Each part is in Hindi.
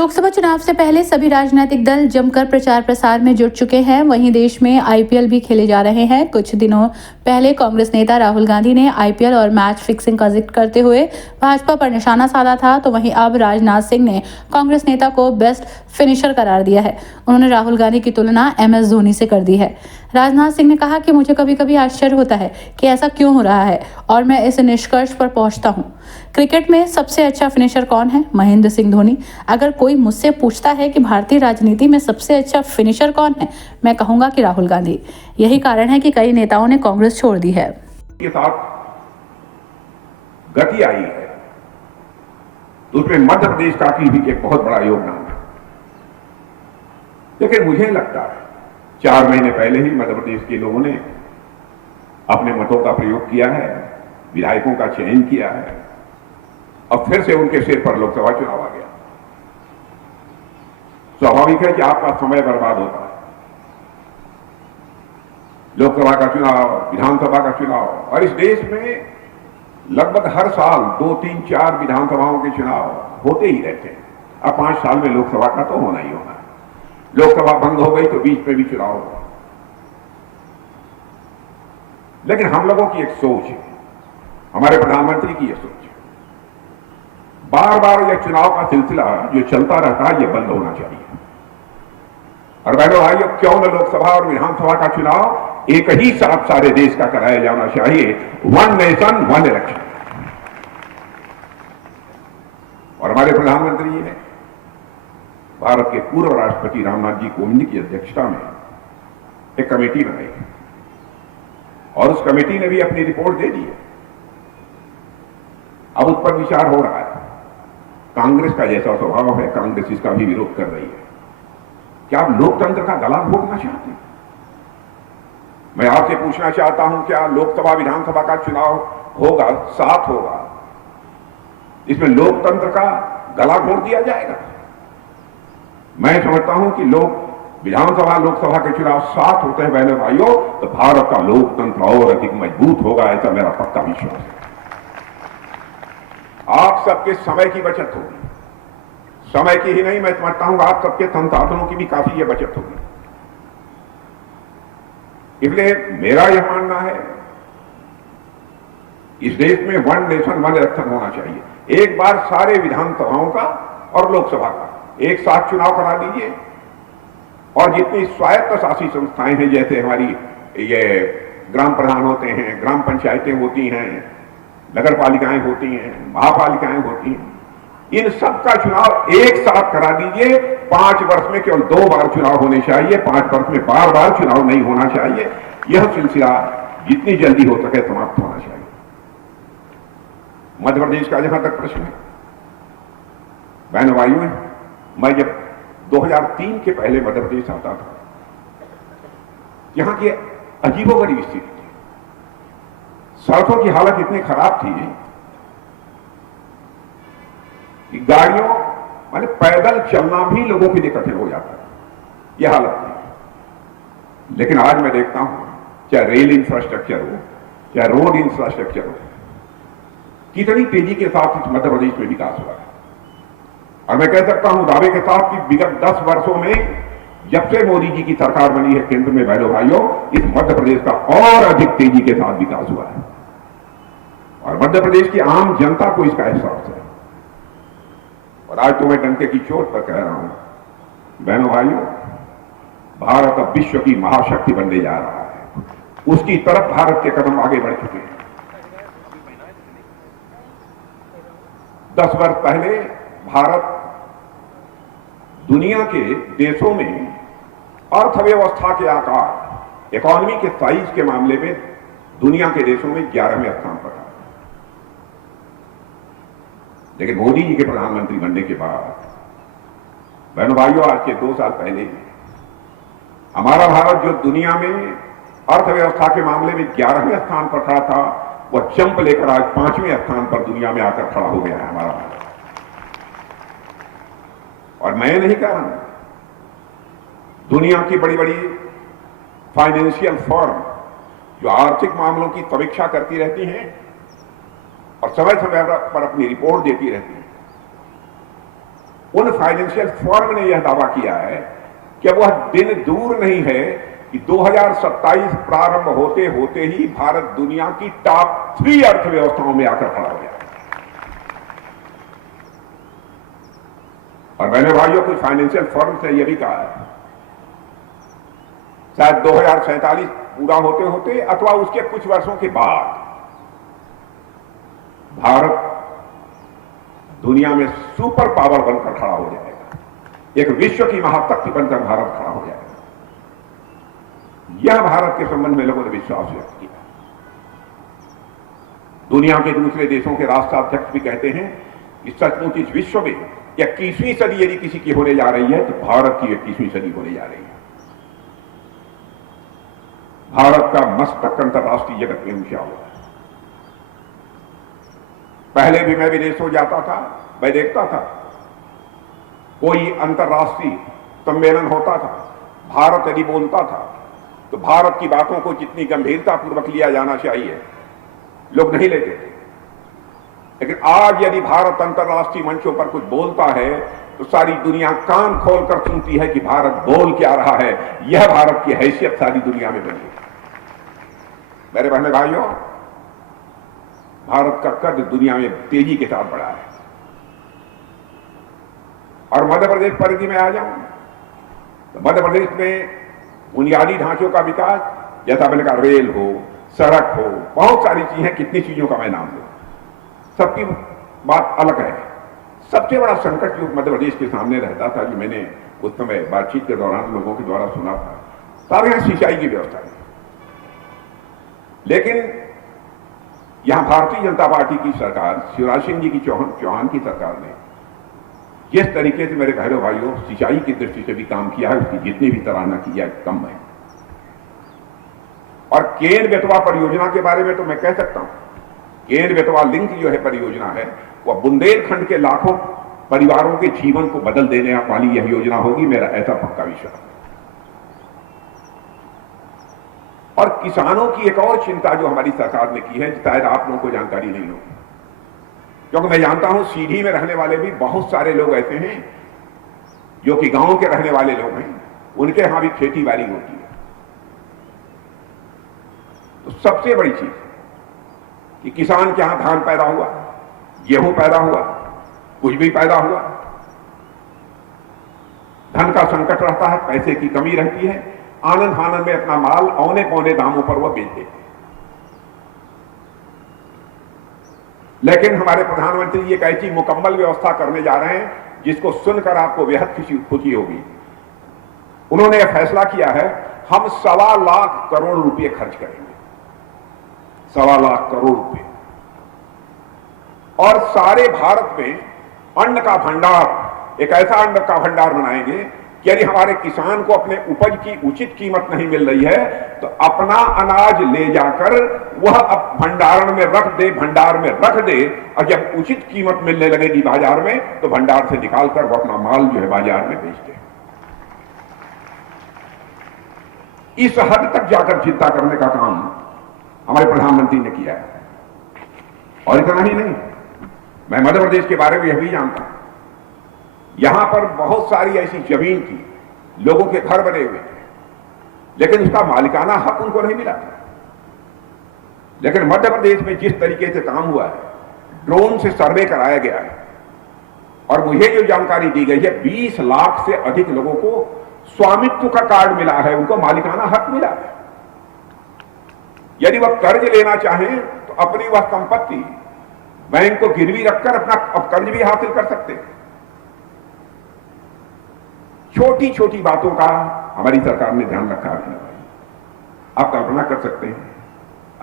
लोकसभा चुनाव से पहले सभी राजनीतिक दल जमकर प्रचार प्रसार में जुट चुके हैं। वहीं देश में आईपीएल भी खेले जा रहे हैं। कुछ दिनों पहले कांग्रेस नेता राहुल गांधी ने आईपीएल और मैच फिक्सिंग का जिक्र करते हुए भाजपा पर निशाना साधा था, तो वहीं अब राजनाथ सिंह ने कांग्रेस नेता को बेस्ट फिनिशर करार दिया है। उन्होंने राहुल गांधी की तुलना एमएस धोनी से कर दी है। राजनाथ सिंह ने कहा कि मुझे कभी कभी आश्चर्य होता है कि ऐसा क्यों हो रहा है और मैं इस निष्कर्ष पर पहुंचता हूं। क्रिकेट में सबसे अच्छा फिनिशर कौन है? महेंद्र सिंह धोनी। अगर कोई मुझसे पूछता है कि भारतीय राजनीति में सबसे अच्छा फिनिशर कौन है, मैं कहूंगा कि राहुल गांधी। यही कारण है कि कई नेताओं ने कांग्रेस छोड़ दी है। के साथ गति आई है तो उसमें मध्य प्रदेश का भी एक बहुत बड़ा योगदान है। लेकिन मुझे लगता है 4 महीने पहले ही मध्य प्रदेश के लोगों ने अपने मतों का प्रयोग किया है, विधायकों का चयन किया है और फिर से उनके सिर पर लोकसभा चुनाव आ गया। स्वाभाविक है कि आपका समय बर्बाद होता है। लोकसभा का चुनाव, विधानसभा का चुनाव, और इस देश में लगभग हर साल 2, 3, 4 विधानसभाओं के चुनाव होते ही रहते हैं। अब 5 साल में लोकसभा का तो होना ही होना है। लोकसभा बंद हो गई तो बीच में भी चुनाव होगा। लेकिन हम लोगों की एक सोच है, हमारे प्रधानमंत्री की यह सोच है, बार बार यह चुनाव का सिलसिला जो चलता रहता है यह बंद होना चाहिए। और बहनों भाइयों, क्यों न लोकसभा और विधानसभा का चुनाव एक ही साथ सारे देश का कराया जाना चाहिए। 1 नेशन 1 इलेक्शन। और हमारे प्रधानमंत्री जी ने भारत के पूर्व राष्ट्रपति रामनाथ जी कोविंद की अध्यक्षता में एक कमेटी बनाई और उस कमेटी ने भी अपनी रिपोर्ट दे दी है। अब उस पर विचार हो रहा है। कांग्रेस का जैसा स्वभाव है, कांग्रेस इसका भी विरोध कर रही है। क्या आप लोकतंत्र का गला घोटना चाहते हैं? मैं आपसे पूछना चाहता हूं, क्या लोकसभा विधानसभा का चुनाव होगा, साथ होगा, इसमें लोकतंत्र का गला घोट दिया जाएगा? मैं समझता हूं कि विधानसभा लोकसभा के चुनाव साथ होते हैं बहनों भाइयों, तो भारत का लोकतंत्र और अधिक मजबूत होगा, ऐसा मेरा पक्का विश्वास है। आप सबके समय की बचत होगी। समय की ही नहीं, मैं समझता हूं आप सबके संसाधनों की भी काफी ये बचत होगी। इसलिए मेरा यह मानना है, इस देश में 1 नेशन 1 इलेक्शन होना चाहिए। एक बार सारे विधानसभाओं का और लोकसभा का एक साथ चुनाव करा दीजिए। और जितनी स्वायत्त शासित संस्थाएं हैं, जैसे हमारी ये ग्राम प्रधान होते हैं, ग्राम पंचायतें होती हैं, नगर पालिकाएं होती हैं, महापालिकाएं होती हैं, इन सब का चुनाव एक साथ करा दीजिए। 5 वर्ष में केवल 2 बार चुनाव होने चाहिए, 5 वर्ष में बार बार चुनाव नहीं होना चाहिए। यह सिलसिला जितनी जल्दी हो सके समाप्त होना चाहिए। मध्य प्रदेश का जहां तक प्रश्न है, बहनों भाइयों, मैं जब 2003 के पहले मध्य प्रदेश आता था, यहां की अजीबोगरीब स्थिति थी। सड़कों की हालत इतनी खराब थी कि गाड़ियों माने पैदल चलना भी लोगों के लिए कठिन हो जाता है। यह हालत थी। लेकिन आज मैं देखता हूं, चाहे रेल इंफ्रास्ट्रक्चर हो, चाहे रोड इंफ्रास्ट्रक्चर हो, कितनी तेजी के साथ इस मध्य प्रदेश में विकास हुआ है। और मैं कह सकता हूं दावे के साथ कि विगत 10 वर्षों में जब से मोदी जी की सरकार बनी है केंद्र में, बहनों भाइयों, इस मध्य प्रदेश का और अधिक तेजी के साथ विकास हुआ है। और मध्य प्रदेश की आम जनता को इसका एहसास है। और आज तो मैं डंके की चोट पर कह रहा हूं, बहनों भाइयों, भारत अब विश्व की महाशक्ति बनने जा रहा है। उसकी तरफ भारत के कदम आगे बढ़ चुके हैं। 10 वर्ष पहले भारत दुनिया के देशों में अर्थव्यवस्था के आकार, इकोनॉमी के साइज के मामले में दुनिया के देशों में 11वें स्थान पर था। लेकिन मोदी जी के प्रधानमंत्री बनने के बाद, बहनों भाइयों, आज के 2 साल पहले हमारा भारत जो दुनिया में अर्थव्यवस्था के मामले में 11वें स्थान पर खड़ा था, वह जंप लेकर आज 5वें स्थान पर दुनिया में आकर खड़ा हो गया है हमारा भारत। और मैं नहीं कह रहा हूं, दुनिया की बड़ी बड़ी फाइनेंशियल फर्म जो आर्थिक मामलों की समीक्षा करती रहती हैं और समय समय पर अपनी रिपोर्ट देती रहती हैं, उन फाइनेंशियल फर्म ने यह दावा किया है कि वह दिन दूर नहीं है कि 2027 प्रारंभ होते होते ही भारत दुनिया की टॉप 3 अर्थव्यवस्थाओं में आकर खड़ा हो जाए। और मैंने भाइयों कुछ फाइनेंशियल फर्म्स ने यह भी कहा है शायद 2047 पूरा होते होते अथवा उसके कुछ वर्षों के बाद भारत दुनिया में सुपर पावर बनकर खड़ा हो जाएगा, एक विश्व की महाशक्ति बनकर भारत खड़ा हो जाएगा। यह भारत के संबंध में लोगों ने विश्वास व्यक्त किया। दुनिया के दूसरे देशों के राष्ट्राध्यक्ष भी कहते हैं कि सचमुच इस विश्व में 21वीं सदी यदि किसी की होने जा रही है तो भारत की 21वीं सदी होने जा रही है। भारत का मस्तक अंतर्राष्ट्रीय जगत में ऊंचा हुआ है। पहले भी मैं विदेशों जाता था, मैं देखता था कोई अंतर्राष्ट्रीय सम्मेलन होता था, भारत यदि बोलता था तो भारत की बातों को जितनी गंभीरता पूर्वक लिया जाना चाहिए लोग नहीं लेते थे। लेकिन आज यदि भारत अंतर्राष्ट्रीय मंचों पर कुछ बोलता है तो सारी दुनिया कान खोलकर सुनती है कि भारत बोल क्या रहा है। यह भारत की हैसियत सारी दुनिया में बनी है। मेरे बहने भाइयों, भारत का कद दुनिया में तेजी के साथ बढ़ा है। और मध्य प्रदेश परिधि में आ जाऊं तो मध्य प्रदेश में बुनियादी ढांचों का विकास, जैसा मैंने कहा, रेल हो, सड़क हो, बहुत सारी चीजें, कितनी चीजों का मैं नाम लूं, सबकी बात अलग है। सबसे बड़ा संकट जो मध्य प्रदेश के सामने रहता था, जो मैंने उस समय बातचीत के दौरान लोगों के द्वारा सुना था, सारे यहां सिंचाई की व्यवस्था है। लेकिन यहां भारतीय जनता पार्टी की सरकार, शिवराज सिंह जी की चौहान की सरकार ने जिस तरीके से, मेरे बहनों भाइयों, सिंचाई की दृष्टि से भी काम किया है, उसकी जितनी भी सराहना की जाए कम है। और केन बेतवा परियोजना के बारे में तो मैं कह सकता हूं, केन बेतवा लिंक जो है परियोजना है, वह बुंदेलखंड के लाखों परिवारों के जीवन को बदल देने वाली यह योजना होगी, मेरा ऐसा पक्का विश्वास। और किसानों की एक और चिंता जो हमारी सरकार ने की है, शायद आप लोगों को जानकारी नहीं होगी, क्योंकि मैं जानता हूं सीधी में रहने वाले भी बहुत सारे लोग ऐसे हैं जो कि गांव के रहने वाले लोग हैं, उनके यहां भी खेती बाड़ी होती है। तो सबसे बड़ी चीज कि किसान के यहां धान पैदा हुआ, गेहूं पैदा हुआ, कुछ भी पैदा हुआ, धन का संकट रहता है, पैसे की कमी रहती है, आनंद आनंद में अपना माल औने पौने दामों पर वह बेच देते हैं। लेकिन हमारे प्रधानमंत्री एक ऐसी मुकम्मल व्यवस्था करने जा रहे हैं जिसको सुनकर आपको बेहद खुशी होगी। उन्होंने यह फैसला किया है, हम 1.25 लाख करोड़ रुपए खर्च करेंगे, 1.25 लाख करोड़ रुपए, और सारे भारत में अन्न का भंडार, एक ऐसा अन्न का भंडार बनाएंगे कि यदि हमारे किसान को अपने उपज की उचित कीमत नहीं मिल रही है तो अपना अनाज ले जाकर वह अब भंडारण में रख दे, भंडार में रख दे, और जब उचित कीमत मिलने लगेगी बाजार में तो भंडार से निकालकर वह अपना माल जो है बाजार में बेच दे। इस हद तक जाकर चिंता करने का काम हमारे प्रधानमंत्री ने किया है। और इतना ही नहीं, मैं मध्य प्रदेश के बारे में यह भी जानता हूं, यहां पर बहुत सारी ऐसी जमीन थी, लोगों के घर बने हुए थे, लेकिन उसका मालिकाना हक उनको नहीं मिला था। लेकिन मध्य प्रदेश में जिस तरीके से काम हुआ है, ड्रोन से सर्वे कराया गया है, और मुझे जो जानकारी दी गई है 20 लाख से अधिक लोगों को स्वामित्व का कार्ड मिला है, उनको मालिकाना हक मिला है। यदि वह कर्ज लेना चाहें तो अपनी वह संपत्ति बैंक को गिरवी रखकर अपना कर्ज भी हासिल कर सकते हैं। छोटी छोटी बातों का हमारी सरकार ने ध्यान रखा है। आप कल्पना कर सकते हैं,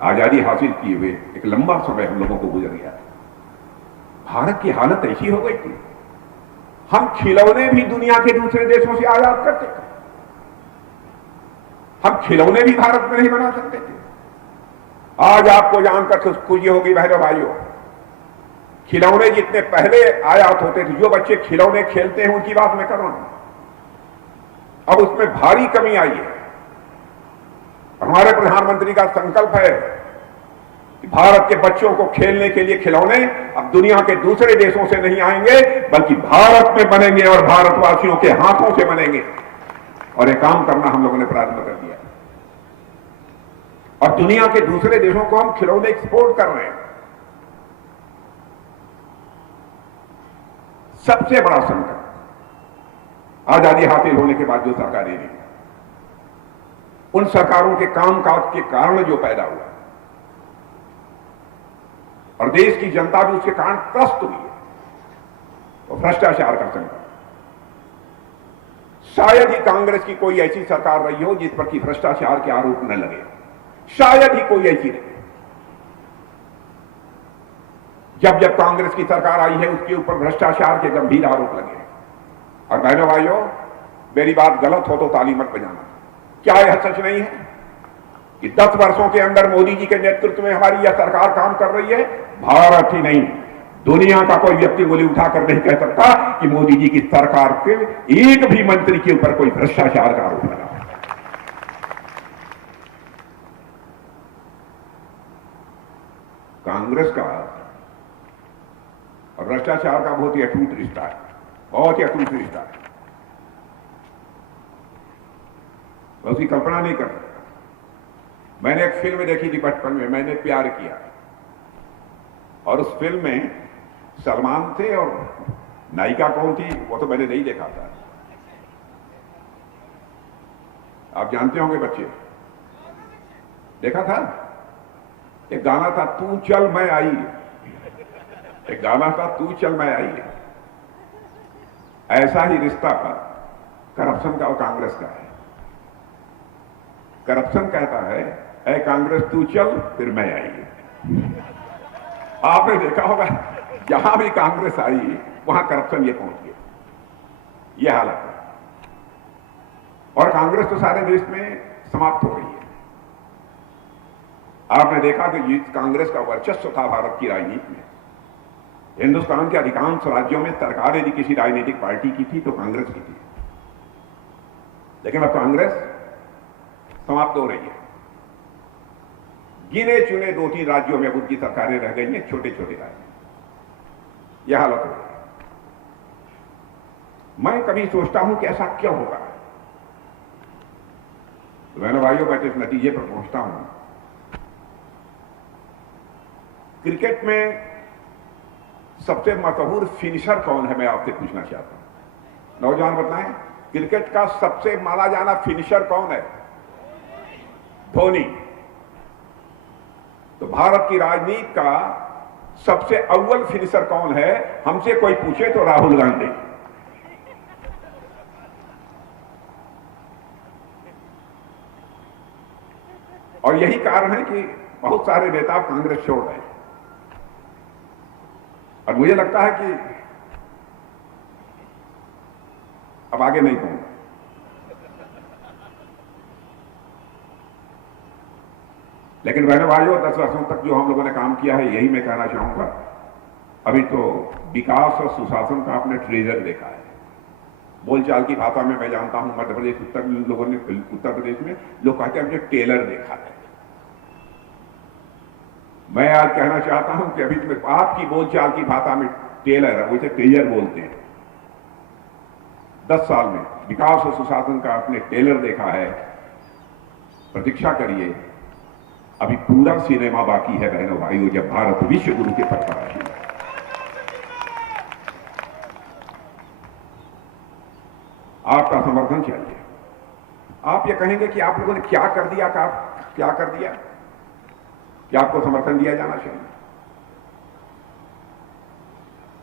आजादी हासिल किए हुए एक लंबा समय हम लोगों को गुजर गया, भारत की हालत ऐसी हो गई थी, हम खिलौने भी दुनिया के दूसरे देशों से आयात करते थे, हम खिलौने भी भारत में नहीं बना सकते थे। आज आपको जानकर खुशी होगी बहनों भाइयों, खिलौने जितने पहले आयात होते थे, जो बच्चे खिलौने खेलते हैं उनकी बात मैं कर रहा हूं, अब उसमें भारी कमी आई है। हमारे प्रधानमंत्री का संकल्प है कि भारत के बच्चों को खेलने के लिए खिलौने अब दुनिया के दूसरे देशों से नहीं आएंगे, बल्कि भारत में बनेंगे और भारतवासियों के हाथों से बनेंगे। और ये काम करना हम लोगों ने प्रारंभ कर दिया और दुनिया के दूसरे देशों को हम खिलौने एक्सपोर्ट कर रहे हैं। सबसे बड़ा संकट आजादी हासिल होने के बाद जो सरकारें रही, उन सरकारों के कामकाज के कारण जो पैदा हुआ और देश की जनता भी उसके कारण त्रस्त हुई है, वो भ्रष्टाचार का संकट। शायद ही कांग्रेस की कोई ऐसी सरकार रही हो जिस पर कि भ्रष्टाचार के आरोप न लगे, शायद ही कोई ऐसी रही। जब जब कांग्रेस की सरकार आई है उसके ऊपर भ्रष्टाचार के गंभीर आरोप लगे। और बहनों भाइयों, मेरी बात गलत हो तो ताली मत बजाना। क्या यह सच नहीं है कि 10 वर्षों के अंदर मोदी जी के नेतृत्व में हमारी यह सरकार काम कर रही है? भारत ही नहीं, दुनिया का कोई व्यक्ति गोली उठाकर नहीं कह सकता कि मोदी जी की सरकार के एक भी मंत्री के ऊपर कोई भ्रष्टाचार का आरोप लगा। कांग्रेस का और भ्रष्टाचार का बहुत ही अटूट रिश्ता है, बहुत ही अटूट रिश्ता है। मैं उसकी कल्पना नहीं कर सकता। मैंने एक फिल्म देखी थी बचपन में, मैंने प्यार किया, और उस फिल्म में सलमान थे और नायिका कौन थी वो तो मैंने नहीं देखा था। आप जानते होंगे बच्चे, देखा था? एक गाना था तू चल मैं आई, एक गाना था तू चल मैं आई। ऐसा ही रिश्ता करप्शन का और कांग्रेस का है। करप्शन कहता है ऐ कांग्रेस तू चल फिर मैं आई। आपने देखा होगा जहां भी कांग्रेस आई वहां करप्शन ये पहुंच गया, ये हालत है। और कांग्रेस तो सारे देश में समाप्त हो गई है। आपने देखा कि जिस कांग्रेस का वर्चस्व था भारत की राजनीति में, हिंदुस्तान के अधिकांश राज्यों में सरकार यदि किसी राजनीतिक पार्टी की थी तो कांग्रेस की थी। लेकिन अब कांग्रेस समाप्त हो रही है। गिने चुने 2-3 राज्यों में उनकी सरकारें रह गई हैं, छोटे छोटे राज्य। यह हालत हो रही है। मैं कभी सोचता हूं कि ऐसा क्यों होगा। तो बहनों भाइयों, मैं इस नतीजे पर पहुंचता हूं, क्रिकेट में सबसे मशहूर फिनिशर कौन है, मैं आपसे पूछना चाहता हूं। नौजवान बताएं, क्रिकेट का सबसे माना जाना फिनिशर कौन है? धोनी। तो भारत की राजनीति का सबसे अव्वल फिनिशर कौन है, हमसे कोई पूछे तो राहुल गांधी। और यही कारण है कि बहुत सारे नेता कांग्रेस छोड़ रहे हैं। और मुझे लगता है कि अब आगे नहीं कहूंगा। लेकिन बहनों भाइयों, 10 वर्षों तक जो हम लोगों ने काम किया है, यही मैं कहना चाहूंगा। अभी तो विकास और सुशासन का आपने ट्रेजर देखा है। बोलचाल की भाषा में मैं जानता हूं, मध्य प्रदेश उत्तर प्रदेश में लोग कहते हैं हमने टेलर देखा है। मैं आज कहना चाहता हूं कि अभी तो आपकी बोलचाल की भाषा में टेलर है, उसे टेलर बोलते हैं। 10 साल में विकास और सुशासन का आपने टेलर देखा है। प्रतीक्षा करिए, अभी पूरा सिनेमा बाकी है बहनों भाइयों, जब भारत विश्व गुरु के पद पर आएगा। आपका समर्थन चाहिए। आप ये कहेंगे कि आप लोगों ने क्या कर दिया, क्या कर दिया, क्या आपको समर्थन दिया जाना चाहिए।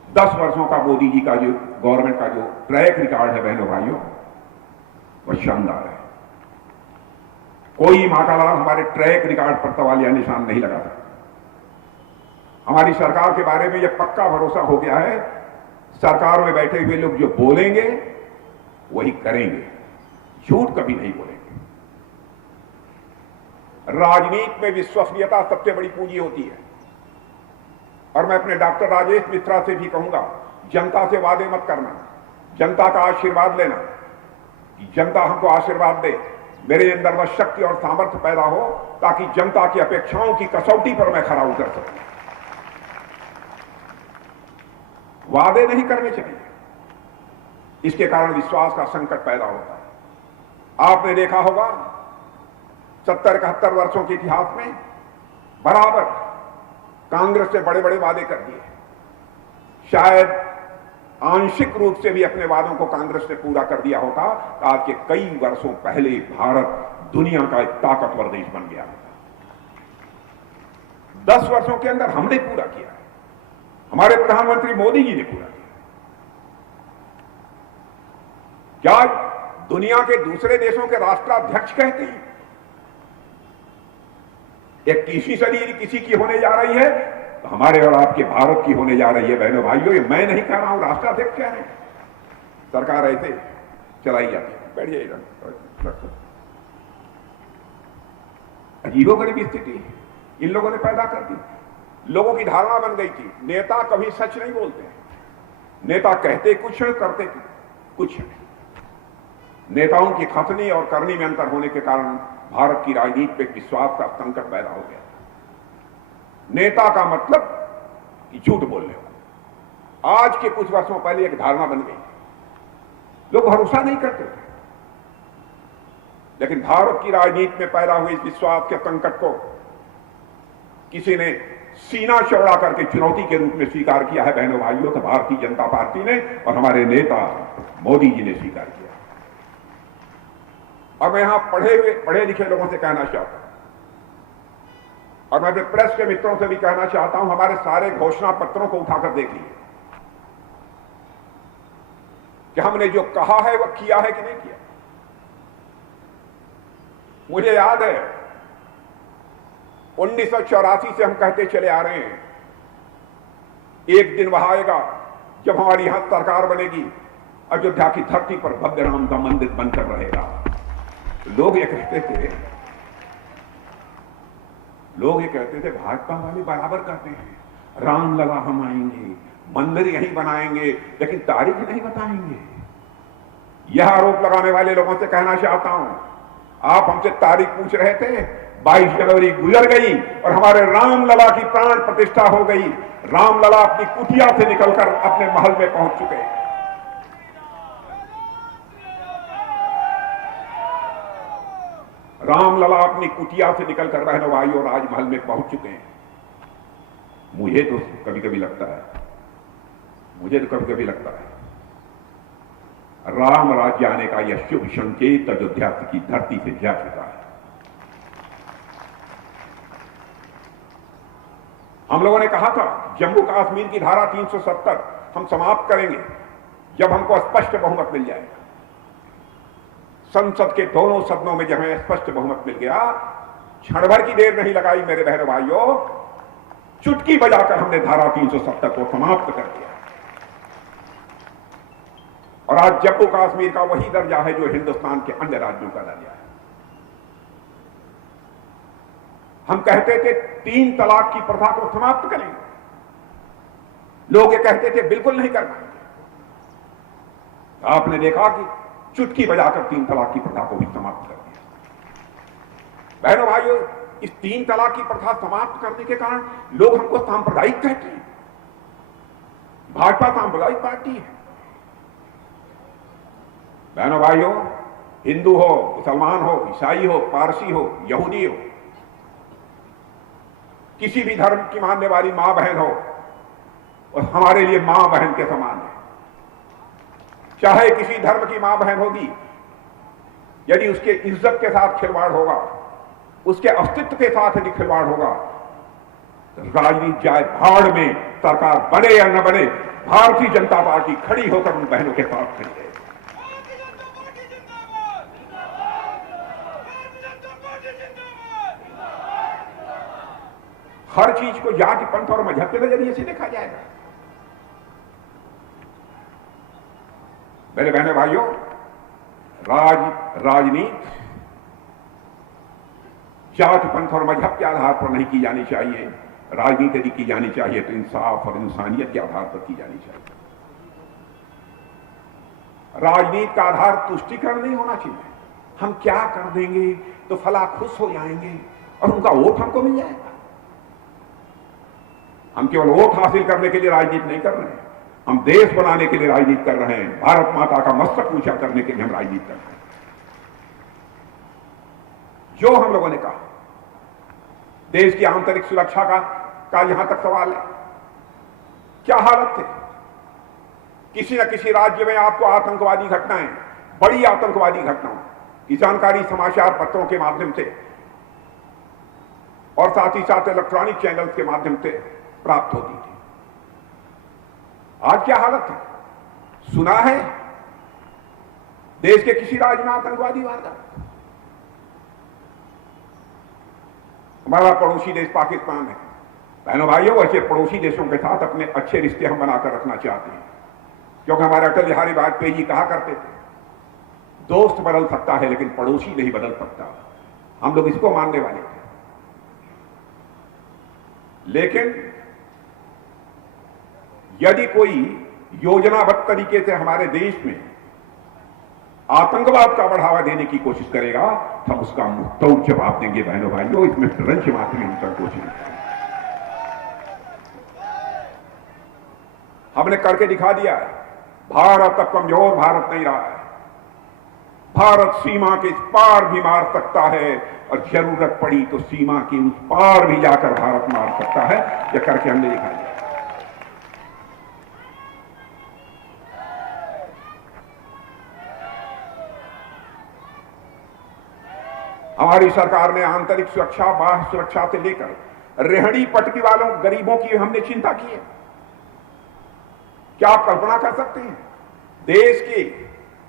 10 वर्षों का मोदी जी का जो गवर्नमेंट का जो ट्रैक रिकॉर्ड है बहनों भाइयों, वह शानदार है। कोई मातालाल हमारे ट्रैक रिकॉर्ड पर सवालिया निशान नहीं लगा सकता। हमारी सरकार के बारे में यह पक्का भरोसा हो गया है, सरकार में बैठे हुए लोग जो बोलेंगे वही करेंगे, झूठ कभी नहीं बोलेंगे। राजनीति में विश्वसनीयता सबसे बड़ी पूंजी होती है। और मैं अपने डॉक्टर राजेश मिश्रा से भी कहूंगा, जनता से वादे मत करना, जनता का आशीर्वाद लेना कि जनता हमको आशीर्वाद दे। मेरे अंदर वह शक्ति और सामर्थ्य पैदा हो ताकि जनता की अपेक्षाओं की कसौटी पर मैं खरा उतर सकूं। वादे नहीं करने चाहिए, इसके कारण विश्वास का संकट पैदा होता है। आपने देखा होगा 70-71 वर्षों के इतिहास में बराबर कांग्रेस से बड़े बड़े वादे कर दिए। शायद आंशिक रूप से भी अपने वादों को कांग्रेस ने पूरा कर दिया होता तो आज के कई वर्षों पहले भारत दुनिया का एक ताकतवर देश बन गया होता। 10 वर्षों के अंदर हमने पूरा किया, हमारे प्रधानमंत्री मोदी जी ने पूरा किया। क्या दुनिया के दूसरे देशों के राष्ट्राध्यक्ष कहते हैं 21वीं सदी किसी की होने जा रही है तो हमारे और आपके भारत की होने जा रही है। बहनों भाइयों, ये मैं नहीं कह रहा हूं, राष्ट्राध्यक्ष कह रहे हैं। सरकार ऐसे चलाई जाती है। बैठ जाइएगा। अजीबोगरीब स्थिति इन लोगों ने पैदा कर दी। लोगों की धारणा बन गई थी नेता कभी सच नहीं बोलते हैं, नेता कहते कुछ है करते कुछ है। नेताओं की खतनी और करनी में अंतर होने के कारण भारत की राजनीति पे विश्वास का संकट पैदा हो गया। नेता का मतलब कि झूठ बोलने वाला। आज के कुछ वर्षों पहले एक धारणा बन गई, लोग भरोसा नहीं करते थे, लेकिन भारत की राजनीति में पैदा हुए इस विश्वास के संकट को किसी ने सीना चौड़ा करके चुनौती के रूप में स्वीकार किया है। बहनों भाइयों, तो भारतीय जनता पार्टी ने और हमारे नेता मोदी जी ने स्वीकार किया। और मैं यहां पढ़े लिखे लोगों से कहना चाहता हूं, और मैं अपने प्रेस के मित्रों से भी कहना चाहता हूं, हमारे सारे घोषणा पत्रों को उठाकर देख लीजिए कि हमने जो कहा है वह किया है कि नहीं किया। मुझे याद है 1984 से हम कहते चले आ रहे हैं एक दिन वह आएगा जब हमारी यहां सरकार बनेगी, अयोध्या की धरती पर भव्य राम का मंदिर बनकर रहेगा। लोग ये कहते थे भाजपा वाले बराबर कहते हैं, रामलला हम आएंगे, मंदिर यहीं बनाएंगे, लेकिन तारीख नहीं बताएंगे। यह आरोप लगाने वाले लोगों से कहना चाहता हूं, आप हमसे तारीख पूछ रहे थे, 22 जनवरी गुजर गई और हमारे रामलला की प्राण प्रतिष्ठा हो गई। रामलला अपनी कुटिया से निकलकर अपने महल में पहुंच चुके हैं। रामलला अपनी कुटिया से निकलकर बहनों भाइयों राजमहल में पहुंच चुके हैं। मुझे तो कभी कभी लगता है राम राज्य आने का यह शुभ संकेत अयोध्या की धरती से जा चुका है। हम लोगों ने कहा था जम्मू कश्मीर की धारा 370 हम समाप्त करेंगे जब हमको स्पष्ट बहुमत मिल जाएगा। संसद के दोनों सदनों में जब हमें स्पष्ट बहुमत मिल गया, क्षण भर की देर नहीं लगाई मेरे बहनों भाइयों, चुटकी बजाकर हमने धारा 370 को समाप्त कर दिया। और आज जम्मू कश्मीर का वही दर्जा है जो हिंदुस्तान के अन्य राज्यों का दर्जा है। हम कहते थे 3 तलाक की प्रथा को समाप्त करेंगे, लोग ये कहते थे बिल्कुल नहीं करना। आपने देखा कि चुटकी बजाकर 3 तलाक की प्रथा को भी समाप्त कर दिया। बहनों भाइयों, इस 3 तलाक की प्रथा समाप्त करने के कारण लोग हमको सांप्रदायिक कहते हैं। भाजपा सांप्रदायिक पार्टी है। बहनों भाइयों, हिंदू हो, मुसलमान हो, ईसाई हो, पारसी हो, यहूदी हो, किसी भी धर्म की मानने वाली मां बहन हो, और हमारे लिए मां बहन के समान है। चाहे किसी धर्म की मां बहन होगी, यदि उसके इज्जत के साथ खिलवाड़ होगा, उसके अस्तित्व के साथ यदि खिलवाड़ होगा, तो राजनीति जाए भाड़ में, सरकार बने या न बने, भारतीय जनता पार्टी खड़ी होकर उन बहनों के साथ खड़ी है। हर चीज को जाति, पंथ और मजहब के नजरिए से देखा जाएगा। मेरे बहने भाइयों, राजनीति जाति, पंथ और मजहब के आधार पर नहीं की जानी चाहिए। राजनीति यदि की जानी चाहिए तो इंसाफ और इंसानियत के आधार पर की जानी चाहिए। राजनीति का आधार तुष्टीकरण नहीं होना चाहिए। हम क्या कर देंगे तो फला खुश हो जाएंगे और उनका वोट हमको मिल जाएगा। हम केवल वोट हासिल करने के लिए राजनीति नहीं कर रहे हैं, हम देश बनाने के लिए राजनीति कर रहे हैं। भारत माता का मस्तक ऊंचा करने के लिए हम राजनीति कर रहे हैं। जो हम लोगों ने कहा, देश की आंतरिक सुरक्षा का यहां तक सवाल है। क्या हालत थी, किसी न किसी राज्य में आपको आतंकवादी घटनाएं, बड़ी आतंकवादी घटनाओं की जानकारी समाचार पत्रों के माध्यम से और साथ ही साथ इलेक्ट्रॉनिक चैनल्स के माध्यम से प्राप्त होती थी। आज क्या हालत है? सुना है देश के किसी राज्य में आतंकवादी वारदात? हमारा पड़ोसी देश पाकिस्तान है। बहनों भाइयों, वैसे पड़ोसी देशों के साथ अपने अच्छे रिश्ते हम बनाकर रखना चाहते हैं, क्योंकि हमारे अटल बिहारी वाजपेयी जी कहा करते थे, दोस्त बदल सकता है लेकिन पड़ोसी नहीं बदल सकता। हम लोग इसको मानने वाले थे। लेकिन यदि कोई योजनाबद्ध तरीके से हमारे देश में आतंकवाद का बढ़ावा देने की कोशिश करेगा तो हम उसका मुंहतोड़ जवाब देंगे। बहनों भाइयों, इसमें रंच मात्र में संकोच नहीं। हमने करके दिखा दिया है। भारत अब कमजोर भारत नहीं रहा है। भारत सीमा के इस पार भी मार सकता है और जरूरत पड़ी तो सीमा के उस पार भी जाकर भारत मार सकता है। यह करके हमने दिखा दिया। हमारी सरकार ने आंतरिक सुरक्षा, बाह्य सुरक्षा से लेकर रेहड़ी पटरी वालों, गरीबों की हमने चिंता की है। क्या आप कल्पना कर सकते हैं? देश की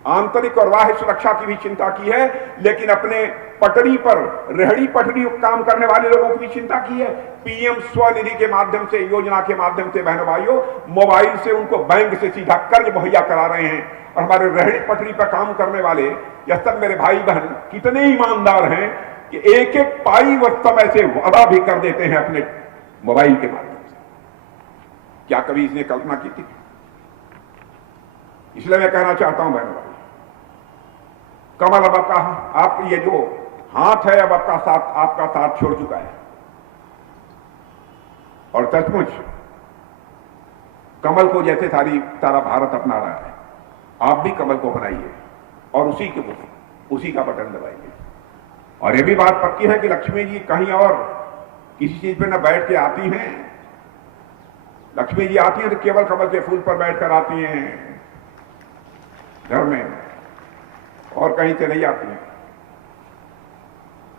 आंतरिक और बाह्य सुरक्षा की भी चिंता की है, लेकिन अपने पटरी पर, रेहड़ी पटरी काम करने वाले लोगों की भी चिंता की है। पीएम स्वनिधि के माध्यम से, योजना के माध्यम से बहनों भाइयों, मोबाइल से उनको बैंक से सीधा कर्ज मुहैया करा रहे हैं। और हमारे रेहड़ी पटरी पर काम करने वाले यह सब मेरे भाई बहन कितने ईमानदार हैं कि एक एक पाई वह समय से वादा भी कर देते हैं अपने मोबाइल के माध्यम से। क्या कभी इसने कल्पना की थी? इसलिए मैं कहना चाहता हूं बहनों भाई, कमल अब आपका ये जो हाथ है अब आपका साथ छोड़ चुका है। और सचमुच कमल को जैसे सारा भारत अपना रहा है, आप भी कमल को बनाइए और उसी का बटन दबाइए। और यह भी बात पक्की है कि लक्ष्मी जी कहीं और किसी चीज पे न बैठ के आती हैं। लक्ष्मी जी आती हैं तो केवल कमल के फूल पर बैठकर आती हैं घर में, और कहीं से नहीं आती हैं।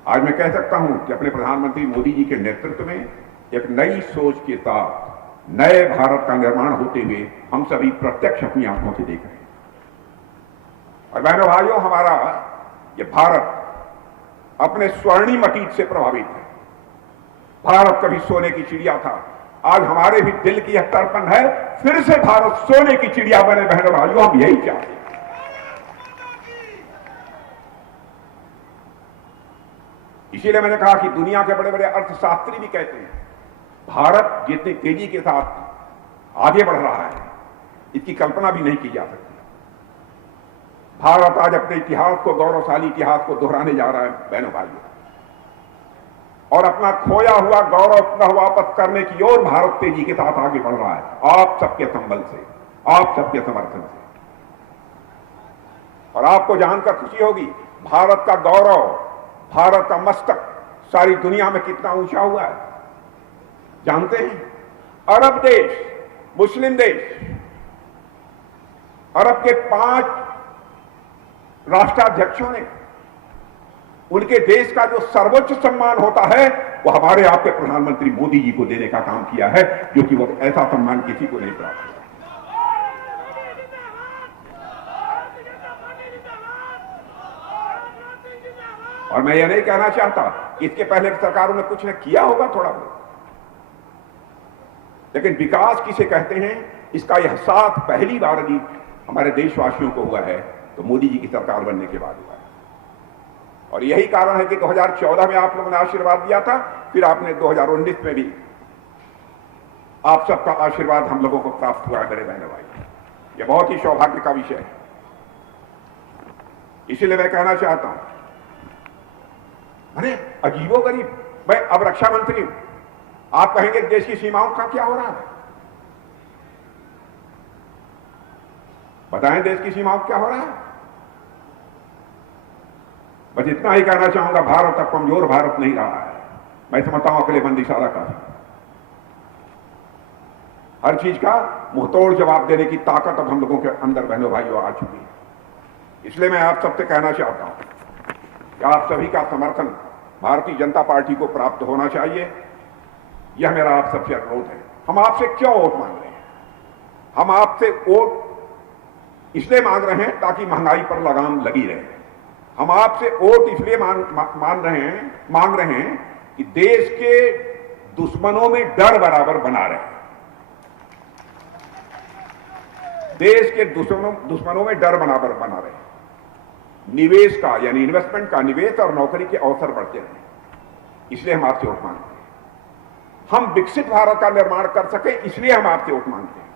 आज मैं कह सकता हूं कि अपने प्रधानमंत्री मोदी जी के नेतृत्व में एक नई सोच के साथ नए भारत का निर्माण होते हुए हम सभी प्रत्यक्ष अपनी आंखों से देख रहे हैं। और बहनों भाइयों, हमारा ये भारत अपने स्वर्णिम अतीत से प्रभावित है। भारत कभी सोने की चिड़िया था, आज हमारे भी दिल की यह तड़पन है फिर से भारत सोने की चिड़िया बने। बहनों भाइयों, हम यही चाहते हैं। इसीलिए मैंने कहा कि दुनिया के बड़े बड़े अर्थशास्त्री भी कहते हैं भारत जितनी तेजी के साथ आगे बढ़ रहा है, इसकी कल्पना भी नहीं की जा सकती। भारत आज अपने इतिहास को, गौरवशाली इतिहास को दोहराने जा रहा है बहनों भाइयों, और अपना खोया हुआ गौरव वापस करने की ओर भारत तेजी के साथ आगे बढ़ रहा है। आप सबके संबल से, आप सबके समर्थन से। और आपको जानकर खुशी होगी, भारत का गौरव, भारत का मस्तक सारी दुनिया में कितना ऊंचा हुआ है जानते हैं? अरब देश, मुस्लिम देश, अरब के 5 राष्ट्राध्यक्षों ने उनके देश का जो सर्वोच्च सम्मान होता है वह हमारे आपके प्रधानमंत्री मोदी जी को देने का काम किया है, जो कि वो ऐसा सम्मान किसी को नहीं प्राप्त हुआ। और मैं यह नहीं कहना चाहता इसके पहले सरकारों ने कुछ न किया होगा थोड़ा बहुत, लेकिन विकास किसे कहते हैं इसका एहसास पहली बार यदि हमारे देशवासियों को हुआ है तो मोदी जी की सरकार बनने के बाद हुआ है। और यही कारण है कि 2014 में आप लोगों ने आशीर्वाद दिया था, फिर आपने 2019 में भी आप सबका आशीर्वाद हम लोगों को प्राप्त हुआ है मेरे बहनों भाई। यह बहुत ही सौभाग्य का विषय है। इसलिए मैं कहना चाहता हूं अरे अजीबोगरीब। मैं अब रक्षा मंत्री हूं, आप कहेंगे देश की सीमाओं का क्या हो रहा है? बताएं देश की सीमाओं क्या हो रहा है? बस इतना ही कहना चाहूंगा, भारत अब कमजोर भारत नहीं रहा है। मैं समझता हूं अकलेमंदी सारा का हर चीज का मुंहतोड़ जवाब देने की ताकत अब हम लोगों के अंदर बहनों भाइयों आ चुकी है। इसलिए मैं आप सबसे कहना चाहता हूं कि आप सभी का समर्थन भारतीय जनता पार्टी को प्राप्त होना चाहिए। यह मेरा आप सबसे अनुरोध है। हम आपसे क्यों वोट मांग रहे हैं? हम आपसे वोट इसलिए मांग रहे हैं ताकि महंगाई पर लगाम लगी रहे। हम आपसे वोट इसलिए मांग रहे हैं कि देश के दुश्मनों में डर बराबर बना रहे। देश के दुश्मनों में डर बराबर बना रहे। निवेश का यानी इन्वेस्टमेंट का, निवेश और नौकरी के अवसर बढ़ते रहे। इसलिए हम आपसे वोट मांगते हैं। हम विकसित भारत का निर्माण कर सके इसलिए हम आपसे वोट मांगते हैं।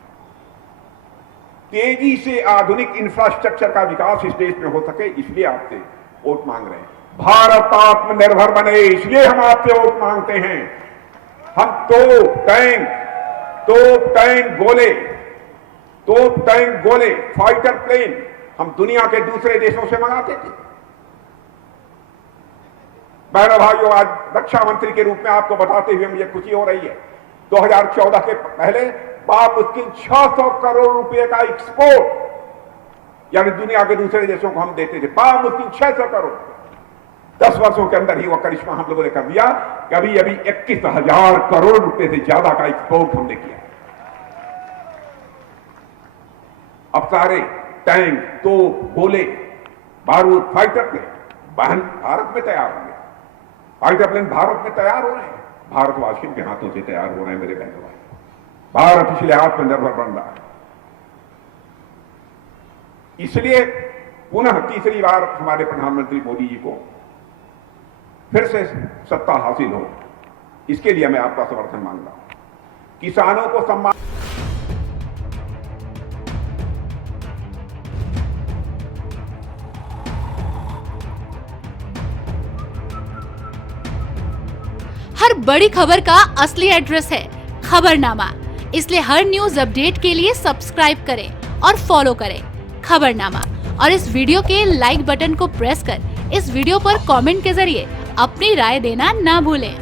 तेजी से आधुनिक इंफ्रास्ट्रक्चर का विकास इस देश में हो सके इसलिए आपसे वोट मांग रहे हैं। भारत आत्मनिर्भर बने इसलिए हम आपसे वोट मांगते हैं। हम तोप टैंक गोले फाइटर प्लेन हम दुनिया के दूसरे देशों से मंगाते थे। बहनों भाइयों, आज रक्षा मंत्री के रूप में आपको बताते हुए मुझे खुशी हो रही है। 2014 के पहले बामुश्किल 600 करोड़ रुपए का एक्सपोर्ट यानी दुनिया के दूसरे देशों को हम देते थे। बामुश्किल 600 करोड़। 10 वर्षों के अंदर ही वह करिश्मा हम लोगों ने कर दिया। कभी अभी 21,000 करोड़ रुपए से ज्यादा का एक्सपोर्ट हमने किया। अब सारे टैंक, तोप, गोले, बारूद, फाइटर प्लेन भारत में तैयार होंगे। फाइटर प्लेन भारत में तैयार हो रहे हैं, भारतवासियों के हाथों से तैयार हो रहे हैं। मेरे बहनों भाई, भारत इसलिए आत्मनिर्भर बन रहा है। इसलिए पुनः तीसरी बार हमारे प्रधानमंत्री मोदी जी को फिर से सत्ता हासिल हो, इसके लिए मैं आपका समर्थन मांग रहा हूं। किसानों को सम्मान हर बड़ी खबर का असली एड्रेस है खबरनामा। इसलिए हर न्यूज अपडेट के लिए सब्सक्राइब करें और फॉलो करें खबरनामा। और इस वीडियो के लाइक बटन को प्रेस कर इस वीडियो पर कमेंट के जरिए अपनी राय देना ना भूलें।